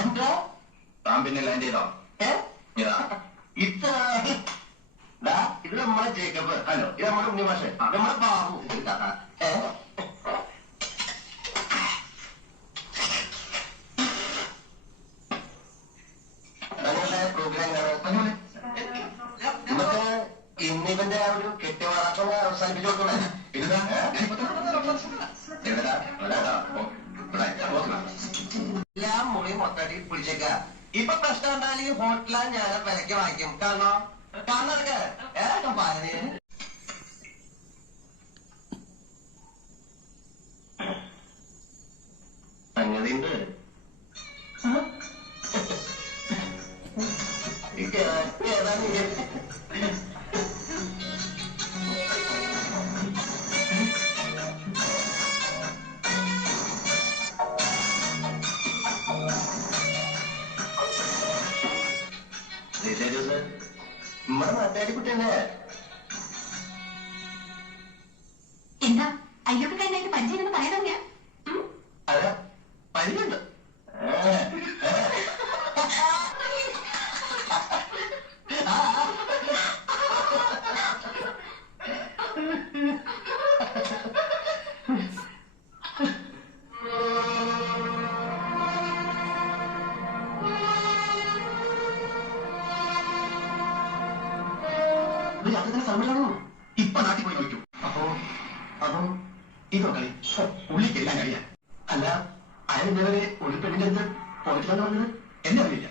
എന്താ താൻ പിന്നെ ലാൻഡ് ചെയ്തോ? ഇതാ ഇത് നമ്മളെ ജേക്കബ്. ഹലോ, ഇത് നമ്മുടെ ഉണ്ണിമാഷ്, നമ്മുടെ ബാബു. പ്രോഗ്രാം നമുക്ക് ഇന്നിവന്റെ ആ ഒരു കെട്ടിവാറാക്കം അവസാനിപ്പിച്ചു കൊടുക്കണേ. എല്ലാം മുറി മൊത്തത്തിൽ പിടിച്ചേക്ക. ഇപ്പൊ പ്രശ്നം ഉണ്ടായാലും ഈ ഹോട്ടലാണ് ഞാൻ വിലക്ക് വാങ്ങിക്കും. കാണാനൊക്കെ പാലി സംഗതിണ്ട്. നമ്മുടെ നാട്ടുകാരി കുട്ടിയല്ലേ? എന്താ അയ്യൊക്കെ എന്നെ പരിചയം പറയാൻ അതെ, പരിചയമുണ്ട്. ഇപ്പൊ നാട്ടിൽ പോയി നോക്കൂ. അപ്പൊ ഇതോ കളി ഉള്ളിക്കെല്ലാം കഴിയാ. അല്ല, അയാൾ ഇന്നലെ ഒരു പെണ്ണിന്റെ അടുത്ത് പോയിട്ടില്ലെന്ന് പറഞ്ഞത് എന്നെ അറിയില്ല.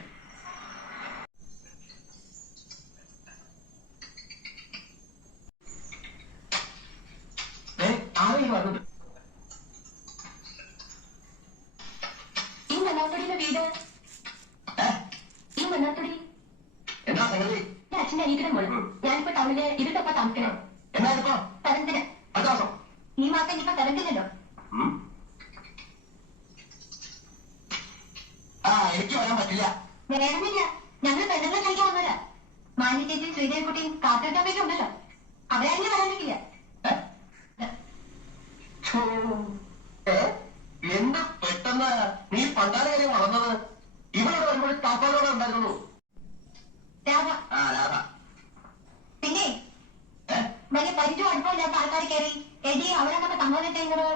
ആരെങ്കിലും പറഞ്ഞത് ഈ മണ്ണാത്തൊടിയിലെ വീട് ഈ മണ്ണാത്തൊടി എന്താ സംഗതി? അച്ഛൻ്റെ അനിയത്തിയുടെ മോള്. ഞാനിപ്പോ ടൗണില് ഇരുട്ടപ്പ താമസിക്കണം. എന്നാലിപ്പോ തരംതിന് അടുത്ത മാസം ഈ മാസം ഇനിയിപ്പോ തരംതില്ലല്ലോ. എനിക്ക് വരാൻ പറ്റില്ല. വേണമെന്നില്ല, ഞങ്ങൾ പെണ്ണുങ്ങളെ കഴിക്കാൻ വന്നല്ല. മാന്യ ചേച്ചിയും ശ്രീദേവിക്കുട്ടിയും കാത്തിരിക്കാൻ ഉണ്ടല്ലോ, അവരാരും വരാനില്ല. എന്ത് പെട്ടെന്ന് നീ പണ്ടാരകാര്യം വളർന്നത്? ഇവിടെ വരുമ്പോൾ താപ്പാലോടെ ഉണ്ടായിരുന്നു. രാധ രാധ പിന്നെ വലിയ പരിചയം അടുപ്പമില്ലാത്ത ആൾക്കാർ കയറി എടി അവരെ നമ്മൾ സമ്മതിച്ചത്